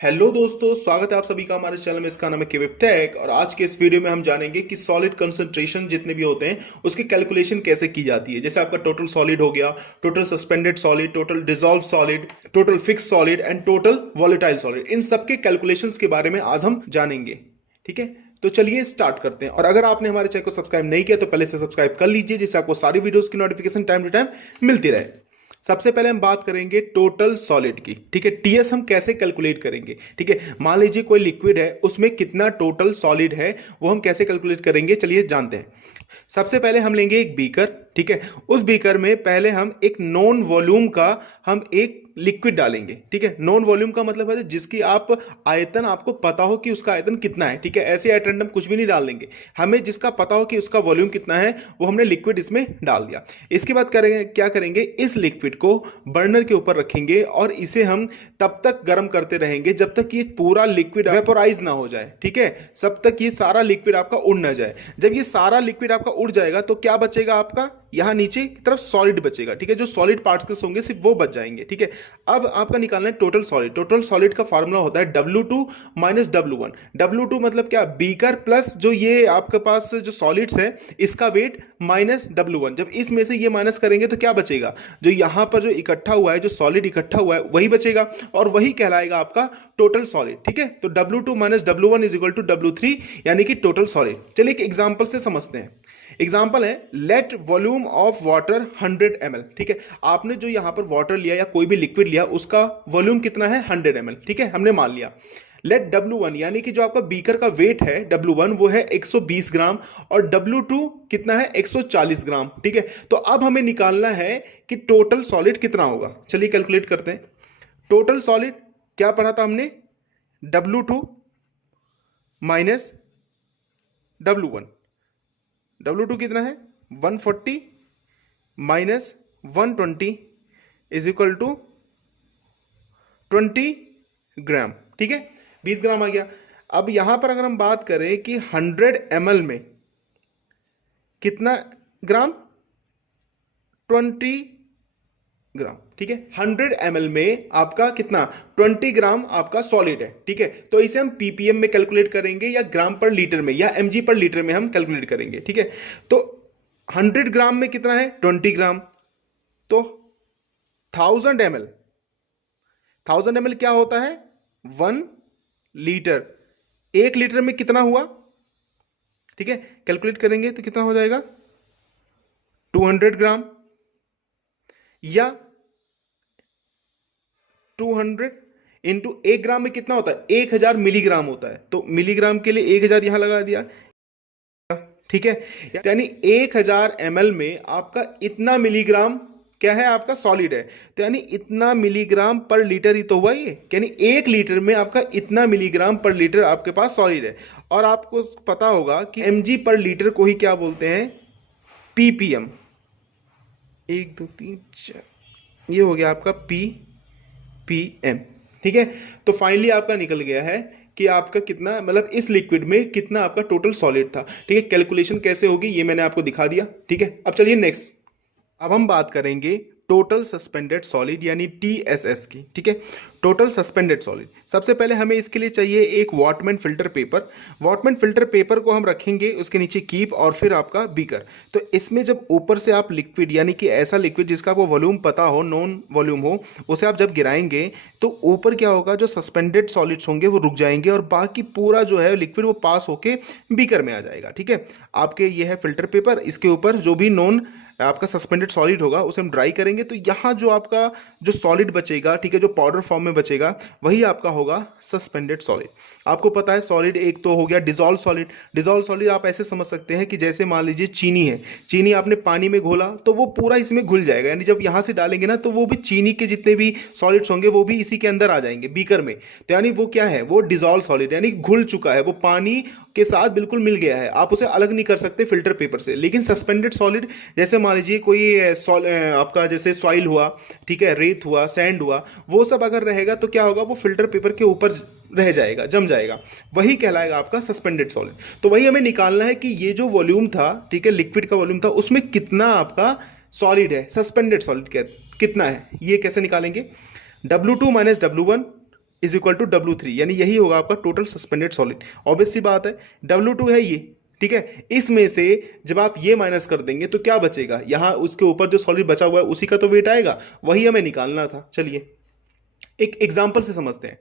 Hello दोस्तों, स्वागत है आप सभी का हमारे चैनल में। इसका नाम है केविप टेक और आज के इस वीडियो में हम जानेंगे कि सॉलिड कंसंट्रेशन जितने भी होते हैं उसकी कैलकुलेशन कैसे की जाती है। जैसे आपका टोटल सॉलिड हो गया, total suspended solid, total dissolve solid, total fix solid and total volatile solid. इन सबके कैलकुलेशंस के बारे में आज हम जानेंगे। ठीक है, तो चलिए स्टार्ट करते हैं। और अगर आपने हमारे चैनल को सब्सक्राइब नहीं किया तो पहले से सब्सक्राइब कर लीजिए, जिससे आपको सारी वीडियोस की नोटिफिकेशन टाइम टू टाइम मिलती रहे। सबसे पहले हम बात करेंगे टोटल सॉलिड की। ठीक है, टीएस हम कैसे कैलकुलेट करेंगे। ठीक है, मान लीजिए कोई लिक्विड है, उसमें कितना टोटल सॉलिड है वो हम कैसे कैलकुलेट करेंगे, चलिए जानते हैं। सबसे पहले हम लेंगे एक बीकर। ठीक है, उस बीकर में पहले हम एक नॉन वॉल्यूम का हम एक लिक्विड डालेंगे। ठीक है, नॉन वॉल्यूम का मतलब है जिसकी आप आयतन आपको पता हो कि उसका आयतन कितना है। ठीक है, ऐसे एट रैंडम कुछ भी नहीं डाल देंगे, हमें जिसका पता हो कि उसका वॉल्यूम कितना है वो हमने लिक्विड इसमें डाल दिया। इसके बाद करेंगे क्या करेंगे, इस लिक्विड को बर्नर के ऊपर रखेंगे और इसे हम तब तक गर्म करते रहेंगे जब तक ये पूरा लिक्विड वेपोराइज ना हो जाए। ठीक है, सब तक ये सारा लिक्विड आपका उड़ ना जाए। जब ये सारा लिक्विड आपका उड़ जाएगा तो क्या बचेगा, आपका यहां नीचे की तरफ सॉलिड बचेगा। ठीक है, जो सॉलिड पार्टिकल्स होंगे सिर्फ वो बच जाएंगे। ठीक है, अब आपका निकालना है टोटल सॉलिड। टोटल सॉलिड का फार्मूला होता है W2 माइनस W1। W2 मतलब क्या, बीकर प्लस जो ये आपके पास जो सॉलिड्स है इसका वेट माइनस W1। जब इसमें से ये माइनस करेंगे तो क्या बचेगा, जो यहां पर जो इकट्ठा हुआ है, जो सॉलिड इकट्ठा हुआ है वही बचेगा और वही कहलाएगा आपका टोटल सॉलिड। ठीक है, तो W2 minus W1 is equal to W3 यानी कि टोटल सॉलिड। चलिए एक एग्जांपल से समझते हैं। एग्जाम्पल है, let volume of water 100 ml। ठीक है, आपने जो यहां पर वाटर लिया या कोई भी लिक्विड लिया उसका वॉल्यूम कितना है 100 ml। ठीक है, हमने मान लिया। लेट W1 यानी कि जो आपका बीकर का वेट है W1 वो है 120 ग्राम और W2 कितना है 140 ग्राम। ठीक है, तो अब हमें निकालना है कि टोटल सॉलिड कितना होगा। चलिए कैलकुलेट करते हैं। टोटल सॉलिड क्या पढ़ा था हमने, W2 माइनस W1। W2 कितना है 140 माइनस 120 इज इक्वल टू 20 ग्राम। ठीक है, 20 ग्राम आ गया। अब यहां पर अगर हम बात करें कि 100 ml में कितना ग्राम, 20 ग्राम। ठीक है, 100 ml में आपका कितना 20 ग्राम आपका सॉलिड है। ठीक है, तो इसे हम ppm में कैलकुलेट करेंगे या ग्राम पर लीटर में या mg पर लीटर में हम कैलकुलेट करेंगे। ठीक है, तो 100 ग्राम में कितना है 20 ग्राम, तो 1000 ml क्या होता है 1 लीटर। 1 लीटर में कितना हुआ, ठीक है, कैलकुलेट करेंगे तो कितना हो जाएगा 200 ग्राम या 200 इंटू 1 ग्राम में कितना होता है 1000 मिलीग्राम होता है, तो मिलीग्राम के लिए 1000 यहां लगा दिया। ठीक है, यानी 1000 ml में आपका इतना मिलीग्राम क्या है, आपका सॉलिड है। तो यानी इतना मिलीग्राम पर लीटर ही तो हुआ ये, यानी 1 लीटर में आपका इतना मिलीग्राम पर लीटर आपके पास सॉलिड है। और आपको पता होगा कि mg पर लीटर को ही क्या बोलते हैं, ppm। 1 2 3 4, ये हो गया आपका ppm। ठीक है, तो फाइनली आपका निकल गया है कि आपका कितना, मतलब इस लिक्विड में कितना आपका टोटल सॉलिड था। ठीक है, कैलकुलेशन कैसे होगी ये मैंने आपको दिखा दिया। ठीक है, अब चलिए नेक्स्ट, अब हम बात करेंगे टोटल सस्पेंडेड सॉलिड यानी TSS की। ठीक है, टोटल सस्पेंडेड सॉलिड। सबसे पहले हमें इसके लिए चाहिए एक वॉटमैन फिल्टर पेपर। वॉटमैन फिल्टर पेपर को हम रखेंगे उसके नीचे कीप और फिर आपका बीकर। तो इसमें जब ऊपर से आप लिक्विड यानी कि ऐसा लिक्विड जिसका आपको वॉल्यूम पता हो, नॉन वॉल्यूम हो, उसे आप जब गिराएंगे तो ऊपर क्या होगा, जो सस्पेंडेड सॉलिड्स होंगे वो रुक जाएंगे और बाकी पूरा जो है लिक्विड वो पास होके बीकर में आ जाएगा। ठीक है, आपके ये है फिल्टर पेपर, इसके ऊपर जो भी नॉन आपका सस्पेंडेड सॉलिड होगा उसे हम ड्राई करेंगे तो यहाँ जो आपका जो सॉलिड बचेगा, ठीक है, जो पाउडर फॉर्म में बचेगा वही आपका होगा सस्पेंडेड सॉलिड। आपको पता है सॉलिड एक तो हो गया डिसॉल्व सॉलिड। डिसॉल्व सॉलिड आप ऐसे समझ सकते हैं कि जैसे मान लीजिए चीनी है, चीनी आपने पानी में घोला तो वो पूरा इसमें घुल जाएगा, यानी जब यहाँ से डालेंगे ना तो वो भी चीनी के जितने भी सॉलिड्स होंगे वो भी इसी के अंदर आ जाएंगे बीकर में। तो यानी वो क्या है, वो डिसॉल्व सॉलिड यानी घुल चुका है, वो पानी के साथ बिल्कुल मिल गया है, आप उसे अलग नहीं कर सकते फिल्टर पेपर से। लेकिन सस्पेंडेड सॉलिड जैसे मान लीजिए कोई आपका जैसे सॉइल हुआ, ठीक है, रेत हुआ, सैंड हुआ, वो सब अगर रहेगा तो क्या होगा, वो फिल्टर पेपर के ऊपर रह जाएगा, जम जाएगा, वही कहलाएगा आपका सस्पेंडेड सॉलिड। तो वही हमें निकालना है कि ये जो वॉल्यूम था, ठीक है, लिक्विड का वॉल्यूम था, उसमें कितना आपका सॉलिड है, सस्पेंडेड सॉलिड कितना है, ये कैसे निकालेंगे। W2 minus W1 is equal to W3, यानी यही होगा आपका टोटल सस्पेंडेड सॉलिड। ऑब्वियस सी बात है, W2 है ये, ठीक है। इसमें से जब आप ये माइनस कर देंगे तो क्या बचेगा, यहां उसके ऊपर जो सॉलिड बचा हुआ है उसी का तो वेट आएगा, वही हमें निकालना था। चलिए एक एग्जांपल से समझते हैं।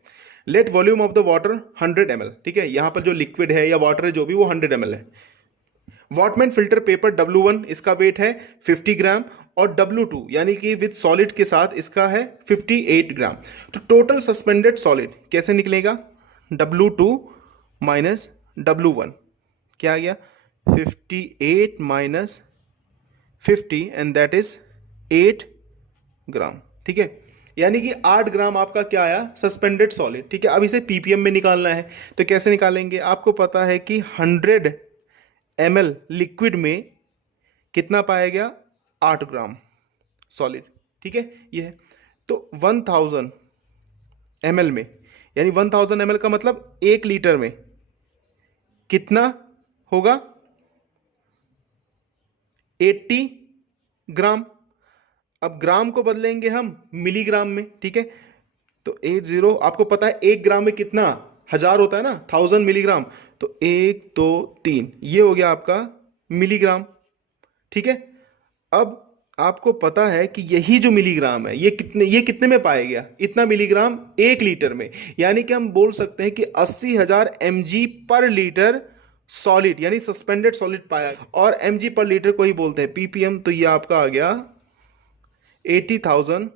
Let volume of the water 100 ml, ठीक है। यहां पर जो लिक्विड है या वाटर है जो भी, वो 100 ml है। वॉटमैन फिल्टर पेपर W1 इसका वेट है 50 ग्राम, और W2 यानी कि विद सॉलिड के साथ इसका है 58 ग्राम। तो टोटल सस्पेंडेड सॉलिड कैसे निकलेगा, W2 माइनस W1, क्या आ गया 58 माइनस 50 एंड दैट इज 8 ग्राम, ठीक है। यानी कि 8 ग्राम आपका क्या आया, सस्पेंडेड सॉलिड, ठीक है। अब इसे पीपीएम में निकालना है, तो कैसे निकालेंगे, आपको पता है कि 100 ml लिक्विड में कितना पाया गया, 8 ग्राम सॉलिड, ठीक है। ये है तो 1000 ml में, यानी 1000 ml का मतलब 1 लीटर में कितना होगा, 80 ग्राम। अब ग्राम को बदलेंगे हम मिलीग्राम में, ठीक है। तो 80, आपको पता है 1 ग्राम में कितना, 1000 होता है ना, 1000 मिलीग्राम। तो 1 2 3, ये हो गया आपका मिलीग्राम, ठीक है। अब आपको पता है कि यही जो मिलीग्राम है ये कितने में पाया गया, इतना मिलीग्राम 1 लीटर में, यानी कि हम बोल सकते हैं कि 80,000 mg पर लीटर सॉलिड यानी सस्पेंडेड सॉलिड पाया। और mg पर लीटर को ही बोलते हैं ppm, तो ये आपका आ गया 80,000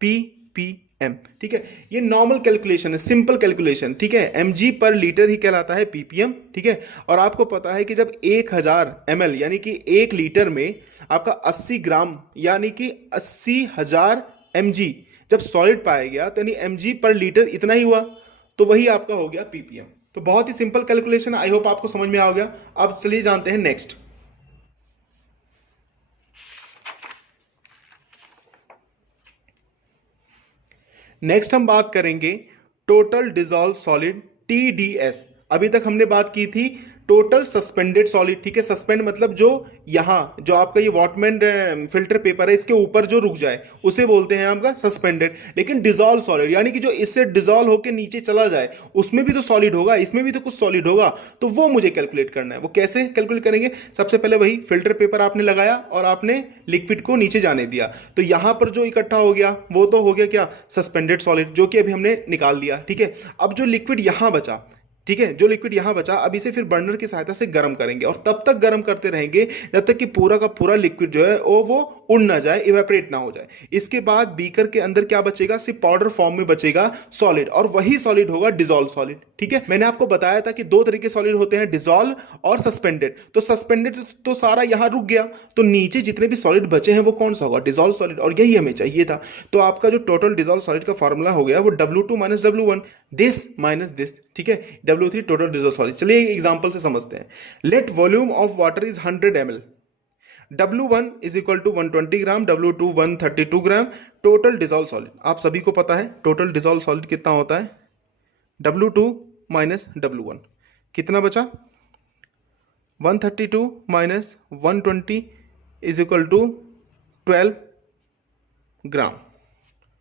ppm, ठीक है। ये नॉर्मल कैलकुलेशन है, सिंपल कैलकुलेशन, ठीक है। mg पर लीटर ही कहलाता है ppm, ठीक है। और आपको पता है कि जब 1000 ml यानी कि 1 लीटर में आपका 80 ग्राम यानी कि 80,000 mg जब सॉलिड पाया गया, तो यानी mg पर लीटर इतना ही हुआ, तो वही आपका हो गया ppm। तो बहुत ही सिंपल कैलकुलेशन, आई होप आपको समझ में आ गया। अब चलिए जानते हैं नेक्स्ट। नेक्स्ट हम बात करेंगे टोटल डिसॉल्व सॉलिड, TDS। अभी तक हमने बात की थी टोटल सस्पेंडेड सॉलिड, ठीक है। सस्पेंड मतलब जो यहां जो आपका ये वॉटमैन फिल्टर पेपर है इसके ऊपर जो रुक जाए उसे बोलते हैं आपका सस्पेंडेड। लेकिन डिसॉल्व सॉलिड यानी कि जो इससे डिसॉल्व होकर नीचे चला जाए, उसमें भी तो सॉलिड होगा, इसमें भी तो कुछ सॉलिड होगा, तो वो मुझे कैलकुलेट करना है। वो कैसे कैलकुलेट करेंगे, सबसे पहले वही फिल्टर पेपर आपने लगाया और आपने लिक्विड को नीचे जाने दिया, तो यहां पर जो इकट्ठा हो गया वो तो हो गया क्या, सस्पेंडेड सॉलिड, जो कि अभी हमने निकाल दिया, ठीक है। अब जो लिक्विड यहां बचा, ठीक है, जो लिक्विड यहां बचा, अब इसे फिर बर्नर की सहायता से गर्म करेंगे, और तब तक गर्म करते रहेंगे जब तक कि पूरा का पूरा लिक्विड जो है वो उड़ ना जाए, इवेपोरेट ना हो जाए। इसके बाद बीकर के अंदर क्या बचेगा, सिर्फ पाउडर फॉर्म में बचेगा सॉलिड, और वही सॉलिड होगा डिसॉल्व सॉलिड, ठीक है। मैंने आपको बताया था कि 2 तरह के सॉलिड होते हैं, डिसॉल्व और सस्पेंडेड। तो सस्पेंडेड तो सारा यहां रुक गया, तो नीचे जितने भी सॉलिड बचे हैं वो कौन सा होगा, डिसॉल्व सॉलिड, और यही हमें चाहिए था। तो आपका जो टोटल डिसॉल्व सॉलिड का फॉर्मूला हो गया वो W2 minus W1, this minus this, ठीक है, W3 टोटल डिसॉल्व सॉलिड। चलिए एग्जांपल से समझते हैं। Let volume of water is 100 ml, W1 is equal to 120 gram, W2 132 gram, total dissolve solid. आप सभी को पता है टोटल डिसॉल्व सॉलिड कितना होता है, W2 माइनस W1, कितना बचा, 132 माइनस 120 इज इक्वल टू 12 ग्राम,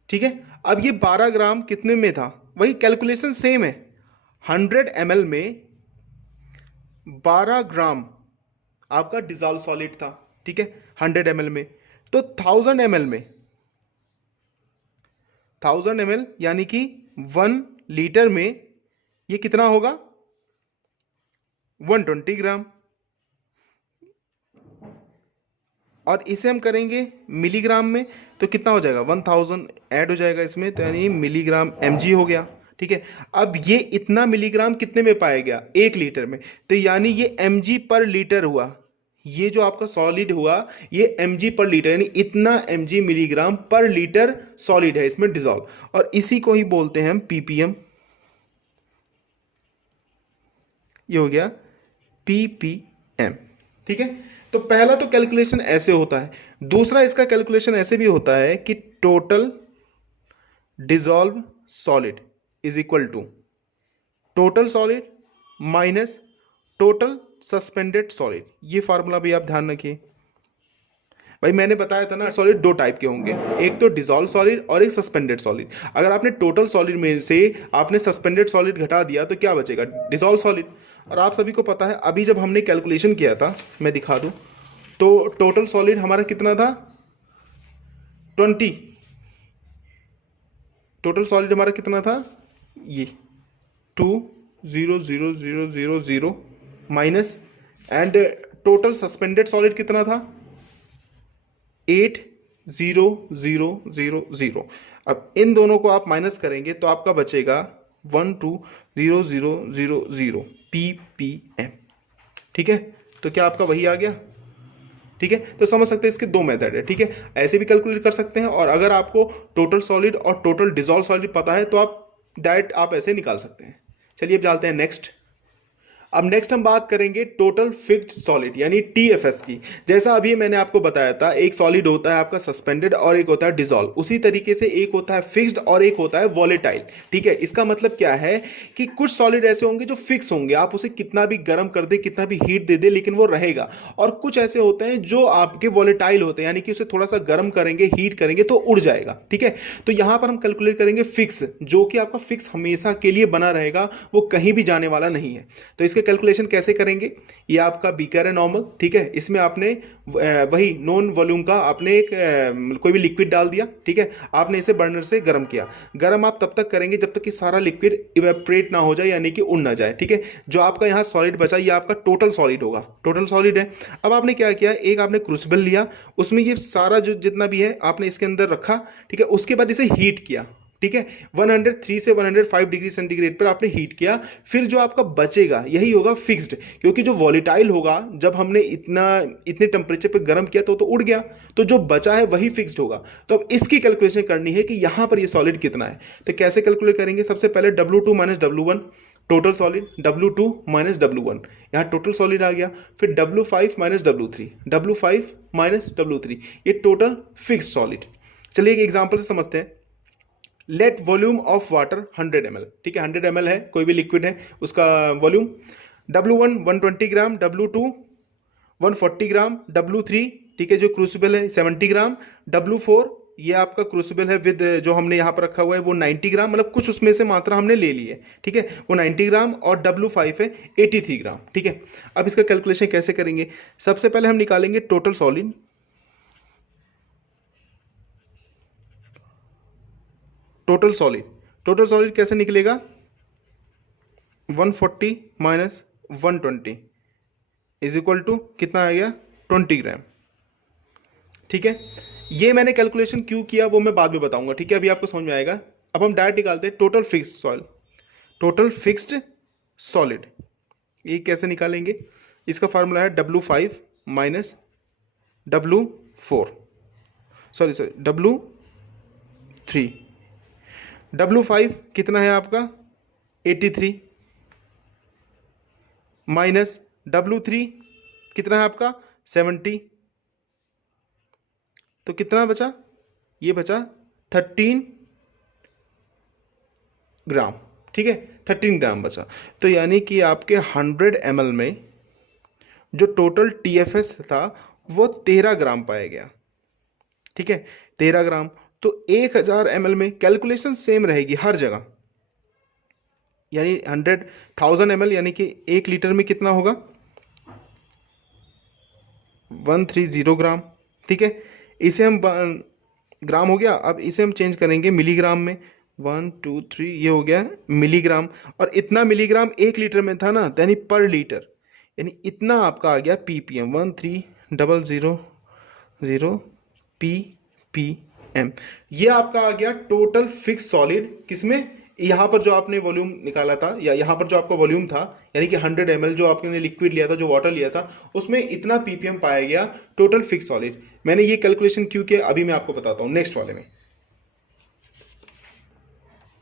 ठीक है। अब ये 12 ग्राम कितने में था, वही कैलकुलेशन सेम है, 100 ml में 12 ग्राम आपका डिसॉल्व सॉलिड था, ठीक है, 100 ml में। तो 1000 ml में, 1000 ml यानी कि 1 लीटर में ये कितना होगा, 120 ग्राम। और इसे हम करेंगे मिलीग्राम में, तो कितना हो जाएगा, 1000 ऐड हो जाएगा इसमें, तो यानी मिलीग्राम mg हो गया, ठीक है। अब ये इतना मिलीग्राम कितने में पाया गया, 1 लीटर में, तो यानी ये mg पर लीटर हुआ, ये जो आपका सॉलिड हुआ ये mg पर लीटर, यानी इतना mg मिलीग्राम पर लीटर सॉलिड है इसमें डिसॉल्व, और इसी को ही बोलते हैं हम ppm। ये हो गया ppm, ठीक है। तो पहला तो कैलकुलेशन ऐसे होता है, दूसरा इसका कैलकुलेशन ऐसे भी होता है कि total dissolve solid is equal to total solid minus total suspended solid. ये फार्मूला भी आप ध्यान रखिए। भाई मैंने बताया था ना, सॉलिड दो टाइप के होंगे, एक तो डिसॉल्व सॉलिड और एक सस्पेंडेड सॉलिड। अगर आपने टोटल सॉलिड में से आपने सस्पेंडेड सॉलिड घटा दिया तो क्या बचेगा, डिसॉल्व सॉलिड। और आप सभी को पता है अभी जब हमने कैलकुलेशन किया था, मैं दिखा दूं, तो टोटल सॉलिड हमारा कितना था, 20। टोटल सॉलिड हमारा कितना था, ये 2 0 0 0 0 0 minus, and total suspended solid कितना था, 8 0 0 0 0। अब इन दोनों को आप माइनस करेंगे तो आपका बचेगा 12 0 0 0 0 ppm। ठीक है, तो क्या आपका वही आ गया। ठीक है, तो समझ सकते हैं इसके दो मेथड है। ठीक है, ऐसे भी कैलकुलेट कर सकते हैं, और अगर आपको टोटल सॉलिड और टोटल डिसॉल्व सॉलिड पता है तो आप डायरेक्ट आप ऐसे निकाल सकते हैं। चलिए अब चलते हैं नेक्स्ट। अब नेक्स्ट हम बात करेंगे टोटल फिक्स्ड सॉलिड यानी टीएफएस की। जैसा अभी मैंने आपको बताया था, एक सॉलिड होता है आपका सस्पेंडेड और एक होता है डिसॉल्व, उसी तरीके से एक होता है फिक्स्ड और एक होता है वॉलेटाइल। ठीक है, इसका मतलब क्या है कि कुछ सॉलिड ऐसे होंगे जो फिक्स होंगे, आप उसे कितना भी गर्म कर दे, कितना भी हीट दे दे, लेकिन वो रहेगा। और कुछ ऐसे होते हैं जो आपके वॉलेटाइल होते हैं, यानी कि उसे थोड़ा सा गर्म करेंगे, हीट करेंगे तो उड़ जाएगा। ठीक है, तो यहां पर हम कैलकुलेट करेंगे फिक्स, जो कि आपका फिक्स हमेशा के लिए बना रहेगा, वो कहीं भी जाने वाला नहीं है। तो इसके कैलकुलेशन कैसे करेंगे, ये आपका बीकर है नॉर्मल। ठीक है, इसमें आपने वही नॉन वॉल्यूम का आपने एक कोई भी लिक्विड डाल दिया। ठीक है, आपने इसे बर्नर से गर्म किया। गर्म आप तब तक करेंगे जब तक कि सारा लिक्विड इवेपोरेट ना हो जाए, यानी कि उड़ ना जाए। ठीक है, जो आपका यहाँ सॉलिड बचा ये आपका टोटल सॉलिड होगा, टोटल सॉलिड है। अब आपने क्या किया, एक आपने क्रूसिबल लिया, उसमें ये सारा जो जितना भी है आपने इसके अंदर रखा। ठीक है, उसके बाद इसे हीट किया। ठीक है, 103 से 105 डिग्री सेंटीग्रेड पर आपने हीट किया। फिर जो आपका बचेगा यही होगा फिक्स्ड, क्योंकि जो वॉलेटाइल होगा जब हमने इतने टेम्परेचर पे गर्म किया तो उड़ गया, तो जो बचा है वही फिक्स्ड होगा। तो अब इसकी कैलकुलेशन करनी है कि यहां पर ये सॉलिड कितना है। तो कैसे कैलकुलेट करेंगे, सबसे पहले W2 minus W1 total solid, W2 minus W1, यहाँ टोटल सॉलिड आ गया। फिर W5 minus W3, W5 minus W3, ये टोटल फिक्स्ड सॉलिड। चलिए एक एग्जांपल से समझते हैं। Let volume of water 100 ml। ठीक है, 100 ml है, कोई भी लिक्विड है, उसका volume. W1 120 gram, W2 140 gram, W3 ठीक है जो क्रूसिबल है 70 ग्राम, W4 ये आपका क्रूसिबल है विद जो हमने यहाँ पर रखा हुआ है वो 90 ग्राम, मतलब कुछ उसमें से मात्रा हमने ले ली है। ठीक है, वो 90 ग्राम, और W5 है 83 ग्राम। ठीक है, अब इसका कैलकुलेशन कैसे करेंगे, सबसे पहले हम निकालेंगे टोटल सॉलिड। टोटल सॉलिड कैसे निकलेगा, 140 माइनस 120 इज इक्वल टू कितना आ गया, 20 ग्राम। ठीक है, ये मैंने कैलकुलेशन क्यों किया वो मैं बाद में बताऊंगा। ठीक है, अभी आपको समझ में आएगा। अब हम डायरेक्ट निकालते हैं टोटल फिक्स्ड सॉलिड। ये कैसे निकालेंगे, इसका फार्मूला है W5 minus W4 sorry W3। W5 कितना है आपका 83 माइनस W3 कितना है आपका 70, तो कितना बचा, ये बचा 13 ग्राम। ठीक है, 13 ग्राम बचा। तो यानी कि आपके 100 ml में जो टोटल TFS था वो 13 ग्राम पाया गया। ठीक है, 13 ग्राम। तो 1000 ml में कैलकुलेशन सेम रहेगी हर जगह, यानी 1000 ml यानी कि 1 लीटर में कितना होगा 130 ग्राम। ठीक है, इसे हम ग्राम हो गया, अब इसे हम चेंज करेंगे मिलीग्राम में, 1 2 3 ये हो गया मिलीग्राम। और इतना मिलीग्राम 1 लीटर में था ना, यानी पर लीटर, यानी इतना आपका आ गया ppm, 1300 ppm। ये आपका आ गया टोटल फिक्स सॉलिड, किसमें, यहाँ पर जो आपने वॉल्यूम निकाला था, या यहाँ पर जो आपका वॉल्यूम था, यानी कि 100 ml जो आपने लिक्विड लिया था, जो वाटर लिया था, उसमें इतना ppm पाया गया टोटल फिक्स सॉलिड। मैंने ये कैलकुलेशन क्यों किया अभी मैं आपको बताता हूँ नेक्स्ट वाले में।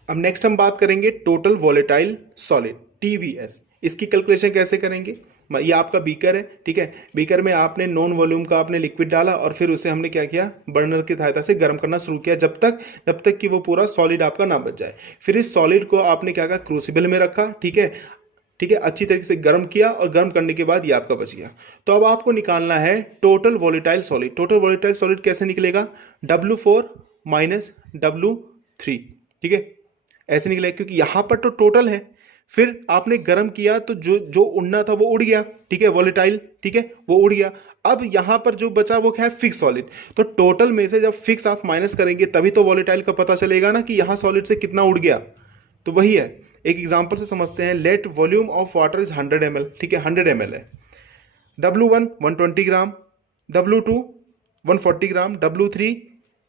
अब नेक्स्ट हम बात करेंगे टोटल वॉलेटाइल सॉलिड TVS। इसकी कैलकुलेशन कैसे करेंगे, ये आपका बीकर है। ठीक है, बीकर में आपने नॉन वॉल्यूम का आपने लिक्विड डाला, और फिर उसे हमने क्या किया, बर्नर की सहायता से गर्म करना शुरू किया, जब तक कि वो पूरा सॉलिड आपका ना बच जाए। फिर इस सॉलिड को आपने क्या कहा, क्रूसिबल में रखा। ठीक है, ठीक है, अच्छी तरीके से गर्म किया और गर्म करने के बाद ये आपका बच गया। तो अब आपको निकालना है total volatile solid. Total volatile solid कैसे निकलेगा? W4 माइनस W3, ठीक है, ऐसे निकलेगा क्योंकि यहां पर तो टोटल है, फिर आपने गर्म किया तो जो जो उड़ना था वो उड़ गया, ठीक है, वॉलेटाइल, ठीक है, वो उड़ गया। अब यहां पर जो बचा वो क्या है? Fix solid. तो टोटल में से जब फिक्स आप माइनस करेंगे तभी तो वॉलेटाइल का पता चलेगा ना कि यहां सॉलिड से कितना उड़ गया। तो वही है, एक एग्जांपल से समझते हैं। Let volume of water is 100 ml, ठीक है, 100 ml है। W1 120 gram, W2 140 gram, W3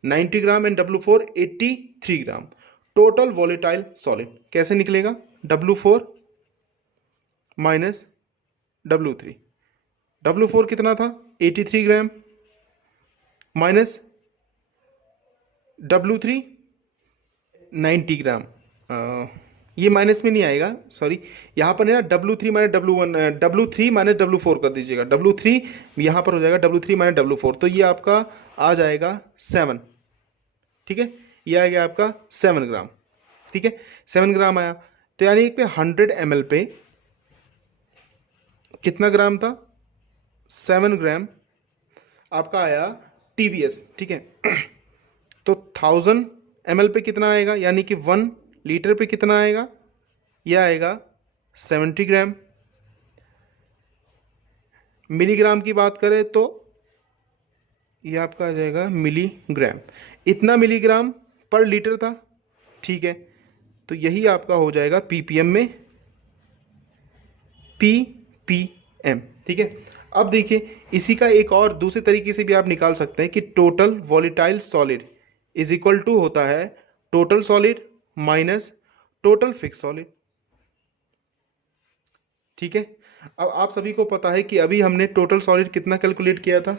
90 gram and W4 83 gram. Total volatile solid कैसे निकलेगा? W4 minus W3। W4 कितना था? 83 ग्राम माइनस W3 90 ग्राम। ये माइनस में नहीं आएगा, सॉरी, यहाँ पर है ना W3 minus W1, W3 minus W4 कर दीजिएगा। W3 यहाँ पर हो जाएगा W3 माइनस W4, तो ये आपका आ जाएगा 7, ठीक है, ये आ गया आपका 7 ग्राम, ठीक है, 7 ग्राम आया। तो यानी एक पे 100 ml पे कितना ग्राम था? 7 ग्राम आपका आया TVS, ठीक है। तो 1000 ml पे कितना आएगा, यानी कि 1 लीटर पे कितना आएगा? यह आएगा 70 ग्राम। मिलीग्राम की बात करें तो यह आपका आ जाएगा मिलीग्राम। इतना मिलीग्राम पर लीटर था, ठीक है, तो यही आपका हो जाएगा ppm में, ppm, ठीक है। अब देखिए इसी का एक और दूसरे तरीके से भी आप निकाल सकते हैं कि total volatile solid is equal to होता है total solid minus total fix solid, ठीक है। अब आप सभी को पता है कि अभी हमने टोटल सॉलिड कितना कैलकुलेट किया था,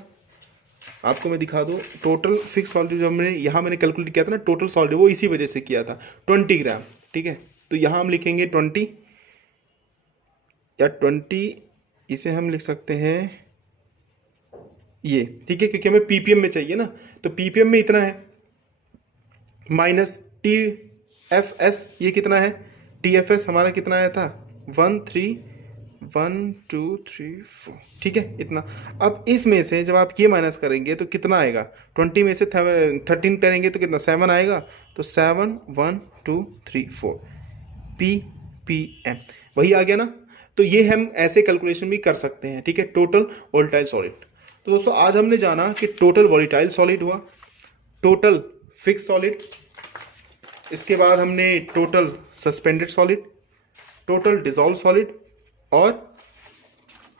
आपको मैं दिखा दूं। टोटल फिक्स सॉलिड जो हमने यहाँ मैंने कैलकुलेट किया था ना, टोटल सॉलिड, वो इसी वजह से किया था 20 ग्राम, ठीक है। तो यहाँ हम लिखेंगे 20 या 20, इसे हम लिख सकते हैं ये, ठीक है, क्योंकि हमें ppm में चाहिए ना, तो ppm में इतना है माइनस TFS, ये कितना है? TFS हमारा कितना आया था? 1 3 1 2 3 4, ठीक है, इतना। अब इसमें से जब आप ये माइनस करेंगे तो कितना आएगा? 20 में से 13 करेंगे तो कितना? 7 आएगा। तो 7 1 2 3 4 ppm, वही आ गया ना। तो ये हम ऐसे कैलकुलेशन भी कर सकते हैं, ठीक है, टोटल वॉलेटाइल सॉलिड। तो दोस्तों आज हमने जाना कि टोटल वॉलेटाइल सॉलिड हुआ, टोटल फिक्स सॉलिड, इसके बाद हमने total suspended solid, total dissolve solid और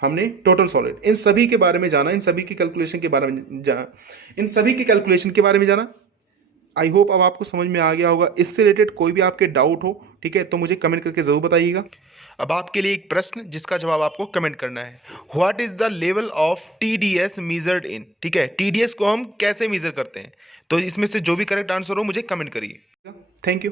हमने टोटल सॉलिड, इन सभी के बारे में जाना, इन सभी की कैलकुलेशन के बारे में जाना, आई होप अब आपको समझ में आ गया होगा। इससे रिलेटेड कोई भी आपके डाउट हो, ठीक है, तो मुझे कमेंट करके जरूर बताइएगा। अब आपके लिए एक प्रश्न जिसका जवाब आपको कमेंट करना है। What is the level of TDS measured in, ठीक है, TDS को हम कैसे मेजर करते हैं? तो इसमें से जो भी करेक्ट आंसर हो मुझे कमेंट करिए। Thank you.